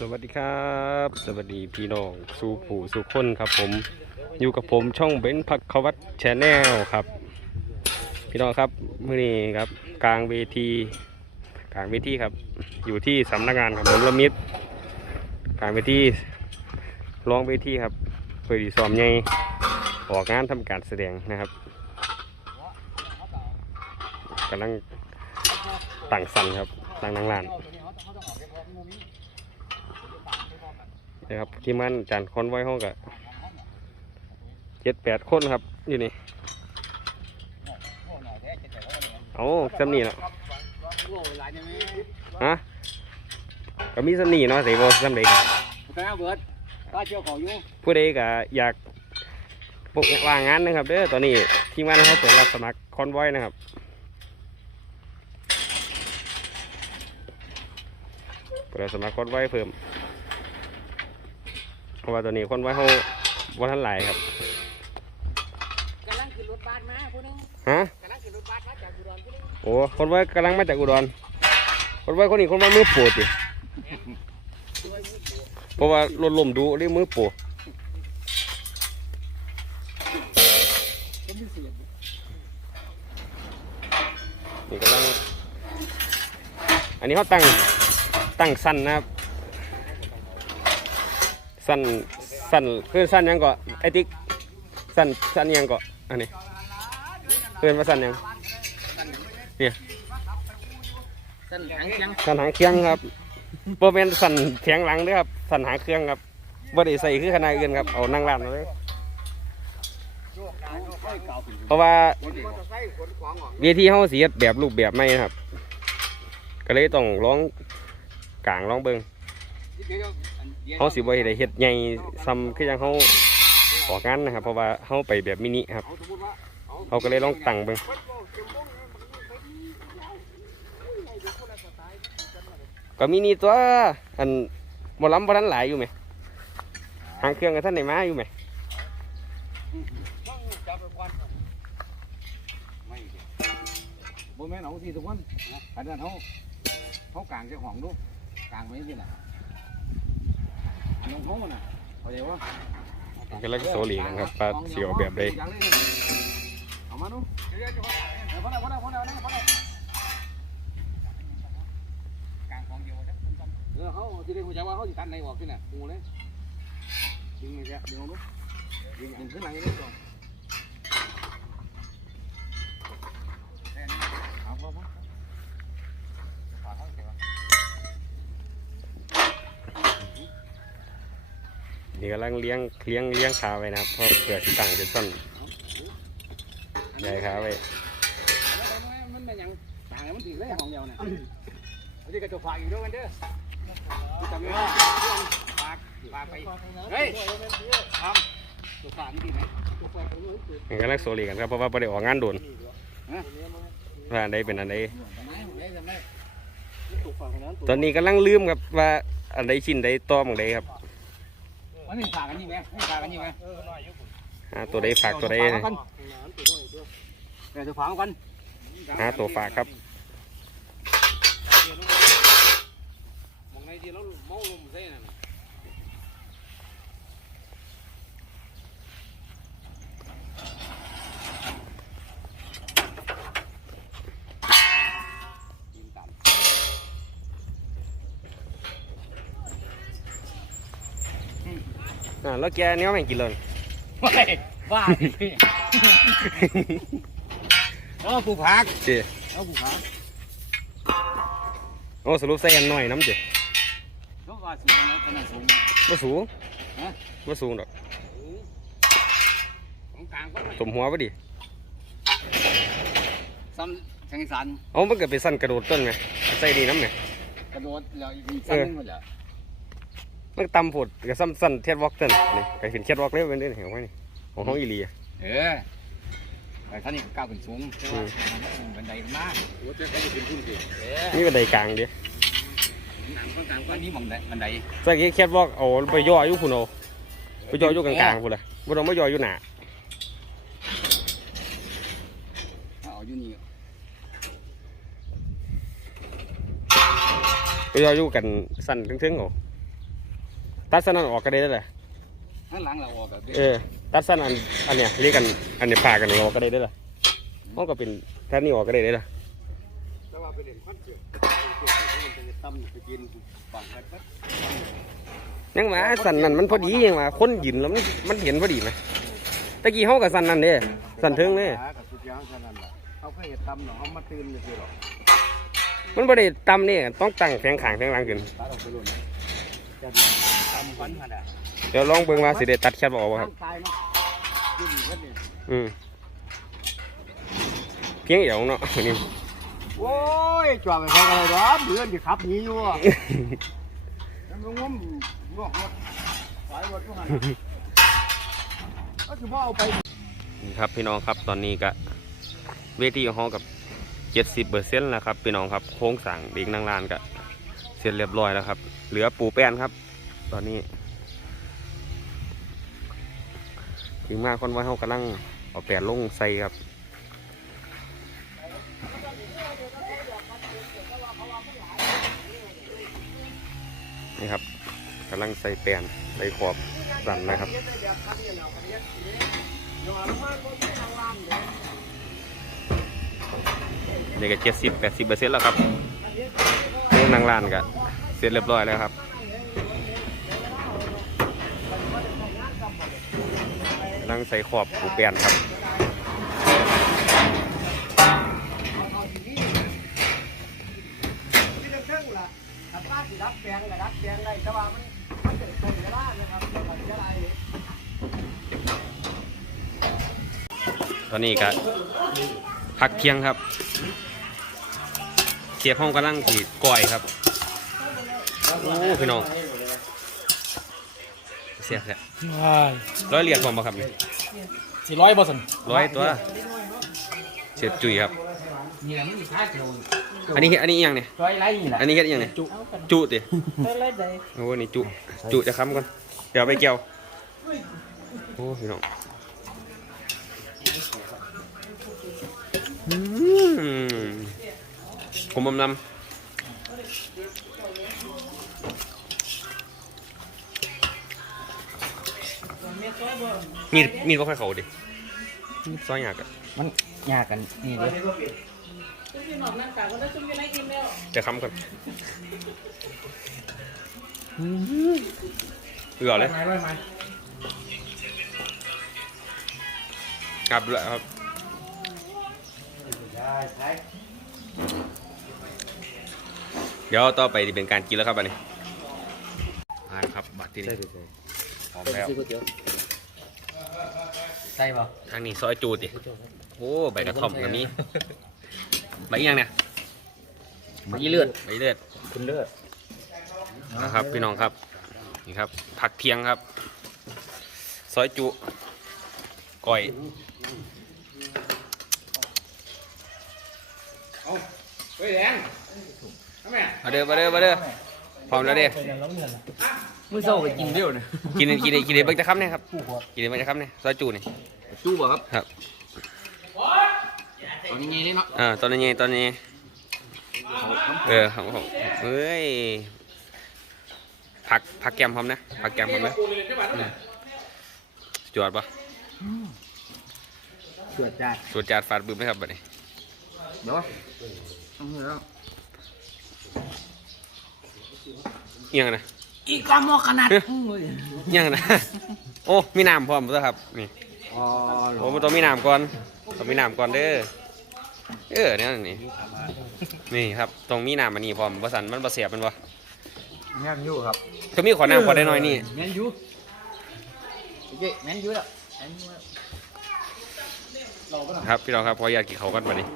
สวัสดีครับ สวัสดีพี่น้องสู่ผู้สู่คนครับผมอยู่กับผมช่องเบนพักควัตแชนแนลครับ พี่น้องครับมื่อนี้ครับ กลางเวที กลางเวทีครับ อยู่ที่สำนักงานครับมลมิตรกลางเวทีร้องเวทีครับเพื่อที่ซ้อมใหญ่ออกงานทำการแสดงนะครับกำลังตั้งสันครับตั้งนางลาน นะครับทีมงานจานคอนไว้ห้องกับเจ็ดแปดคนครับอยู่นี่เอาสำนีเนาะฮะก็มีสำนีเนาะสิบสำเร็จแต่เบิดตาเจียวเขาอยู่ผู้ใดก็อยากปกว่างงานนะครับเด้อตอนนี้ทีมงานเขาเปิดรับสมัครคอนไว้นะครับเปิดรับสมัครคอนไว้เพิ่ม เพราะว่าตอนนี้คอนไว้เขาวันทันหลายครับกำลังขึ้นรถบัสมาผู้นึงฮะกำลังขึ้นรถบัสมาจากอุดรผู้นึงโอ้คนไว้กำลังมาจากอุดรคนไว้คนนี้คนไว้มือโปรดดิเพราะว่ารถลมดูเรียกมือโปรดก็มีเสียงนี่กำลัง อันนี้เขาตั้งตั้งสั้นนะครับ สั้นสั้นคือสั้นหยังก็ไอติ๊กสั้นสั้นหยังก็อันนี้เพื่อนว่าสั้นหยังสั้นหางเชียงสั้นหางเครื่องครับโปรเป็นสั้นเถียงหลังเด้วยครับ สั้นหางเครื่องครับบ่ได้ใส่คือขนาดอื่นครับ เอานั่งร้านมาเลยเพราะว่าเวทีเขาเสียแบบรูปแบบไม่นะครับ ก็เลยต้องร้องกลางร้องเบิง เขาสิบ่ได้เฮ็ดใหญ่ซ้ำคือยังเขาออกงานนะครับ เพราะว่าเขาไปแบบมินิครับเขาก็เลยลองตั้งเบิงก็มินิตัวอันหมอลำบ่ทันหลายอยู่ไหมหางเครื่องกับท่านไหนมาอยู่ไหมบ่แม่นเอาสิทุกคนอันนั้นเขาเขากางเจ้าของดูกางไว้ที่น่ะอัน นั้นเขาน่ะเข้าใจว่าก็แล้วก็โซลีกันครับปลาเสียวแบบใดเอามาดูเดี๋ยวๆจะว่าเดี๋ยวพอแล้วพอแล้วพอแล้วพอแล้วกลางของเดียวจ้ะเออเขาที่ได้หัวใจว่าเขาสิกันในออกที่น่ะงูเลยดึงไปจ้ะดึงเอาดูดึงดึงขึ้นหลังนี่ก่อนเอาพอพอ นี่กำลังเลี้ยงเลี้ยงเลี้ยงขาไว้นะครับเพราะเผื่อสิตั้งจะซ่อนใหญ่ขาไว้มันเป็นยังต่างมันถือเลยของเดียวเนี่ยอันนี้ก็จะฝากอยู่ด้วยกันเด้อจำไว้ว่าฝากฝากไปเฮ้ยทำตัวฝากนี่ดีไหมตัวฝากตรงนู้นนี่กำลังโซลีกันครับเพราะว่าบ่ได้ออกงานโดนว่าอันใดเป็นอันใดตัวฝากนั้นตอนนี้กำลังลืมครับว่าอันใดชิ้นใดต้อมอันใดครับ มันมีฝากกันนี่ไหมมีฝากกันนี่ไหมหาตัวใดฝากตัวใดนะเดี๋ยวตัวฝากกันหาตัวฝากครับมองในที่เราเมาลมใส่นั่น อ่าแล้วแกเนี้ยแม่งกินเลยว้ายบ้าเอาผู้พักเจ้เอาผู้พักโอ้สรุปใส่อันหน่อยน้ำเจ้ยกว่าสูงนะขนาดสูงบ่สูงฮะบ่สูงดอกของกลางก็สมหัวบ่ดิซ้ำชังสันเอามันก็ไปสั่นกระโดดต้นไงใส่ดีน้ำไงกระโดดแล้วอีกซ้ำนึงหมดแล้ว มันตำโผดก็ซ้ำสั่นเทียดวอล์กต้นนี่ก็เห็นเทียดวอล์กเลยเป็นเด้เห็นไหมนี่ของห้องอีหลีอะเออแต่ท่านนี่ก้าวขึ้นสูงแต่ว่าบันไดมากโอ้จะให้ขึ้นขึ้นสิเออนี่บันไดกลางเดิหนังข้างกลางก็นี่บันไดบันไดสักทีแคทวอล์กเอาไปย่ออยู่พุ่นเอาไปย่ออยู่กลางๆพุ่นละบ่ต้องมาย่ออยู่หน้าเอาอยู่นี่ไปย่ออยู่กันสั่นทึ่งๆเอา ตัดสั้นอันออกก็ได้แล้วแหละข้างหลังเราออกแบบเออตัดสั้นอันอันเนี้ยเรียกกันอันเนี้ยผ่ากันออกก็ได้แล้วล่ะมันก็เป็นถ้านี่ออกก็ได้แล้วล่ะแต่ว่าไปเล่นคอนเสิร์ตมันจะตั้มไปกินฝั่งกันยังมาสั้นนั่นมันพอดียังมาคนยืนแล้วมันมันเห็นพอดีไหมตะกี้เขากับสั้นนั่นเด้สั้นเทิงเด้กับสุดยอดขนาดนั้นเขาเคยเห็นตั้มเนาะเขามาตื่นเลยคือหรอกมันบ่ได้ตำนี่ต้องตั้งแฝงขางแฝงหลังขึ้นตัดออกไปรุ่น จะตั้มฟันขนาดเดี๋ยวลองเบิ่งว่าสิได้ตัดแคบออกบ่ครับ ตายเนาะกินกันเนี่ยอืมเพียงเดียวเนาะนี่ โอ้ยจอดไปใครกันเลยดอเบื่อที่ขับหนีอยู่อะแล้วมึงว่างอกรถสายรถทุกหันก็คือว่าเอาไป นี่ครับพี่น้องครับตอนนี้ก็เวทีของเรากับเจ็ดสิบเปอร์เซ็นต์แล้วครับพี่น้องครับโค้งสั่งเด็กนางลานก็เส ร็จเรียบร้อยแล้วครับ เหลือปูแป้นครับ ตอนนี้ถึงมาคนว่าเขากำลังเอาแปนลงใส่ครับนี่ครับกำลังใส่แปนใส่ขอบสั่นนะครับนี่ก็เจ็ดสิบแปดสิบเปอร์เซ็นต์แล้วครับ นางลานก็เสร็จเรียบร้อยแล้วครับกำลังใส่ขอบปูเปลี่ยนครับรับแปลงก็รับแปลงได้แต่ว่ามันมันจะเป็นเวลานะครับเรื่องของเวลาตอนนี้ก็พักเที่ยงครับ สียบห้องกำลังขีดก้อยครับโอ้พี่น้องเสียบแค่ร้อยเหรียญผมบ่ครับนี่สี่ร้อยเปอร์เซ็นต์ร้อยตัวเสียบจุยครับ นี่แหละไม่มีค่ากิโลอันนี้อันนี้อิหยังเนี่ยร้อยไรนี่แหละอันนี้เฮ็ดอิหยังเนี่ยจุจุติร้อยใดโอ้นี่จุจุจะค้ำก่อนเดี๋ยวเอาไปเกี่ยวโอ้พี่น้องอืม ผมบำนำมีดมีดบ่ค่อยเขาดิมีดซอยหยากอะมันยากกันนี่เด้อจะค้ำก่อนอืมเอือเลยไม้ร้อยไม้ครับด้วยครับเดี๋ยวต่อไปจะเป็นการกินแล้วครับอันนี้มาแล้วครับบัตรที่นี่พร้อมแล้วใช่ป่ะทางนี้ซอยจูดดิโอ้ใบกระท่อมกับนี้ใบอีหยังเนี่ยยี่เลือดใบเลือดคุณเลือดนะครับพี่น้องครับนี่ครับผักเทียงครับ ซอยจุก้อยเฮ้ยแดงทำไมมาเด้อมาเด้อมาเด้อพร้อมแล้วเด้อมือโซ่ไปกินเดียวนะกินกินกินเบิ่งจะคำเนี่ยครับกินเบิ่งจะคำเนี่ยซอยจูนี่จูบ่ครับครับตอนนี้ไงนี่เนาะอ่าตอนนี้ตอนนี้เออครับผมเฮ้ยผักผักแกมพร้อมนะผักแกมพร้อมนะอืมจวดปะเกิดจากจวดจาดฟาดบึ้มไหมครับบัดนี้เดี๋ยวต้องเแล้วเอี ยงนะอีกกามอขนาดเอียงนะโอ้มีน้ำพร้อมตัวครับนี่อ๋อโอ้มันต้องมีน้ำก่อนต้องมีน้ำก่อนเด้อเออเนี่ยนี่นี่ครับต้องมีน้ำอันนี้พร้อมประสันมันประเสียบมันวะแม่นอยู่ครับก็มีขอน้ำขอได้หน่อยนี่แมนยูโอเคแมนยูแล้วแมนยูแล้วครับพี่น้องครับขออยากกินเขาวกันบัดนี้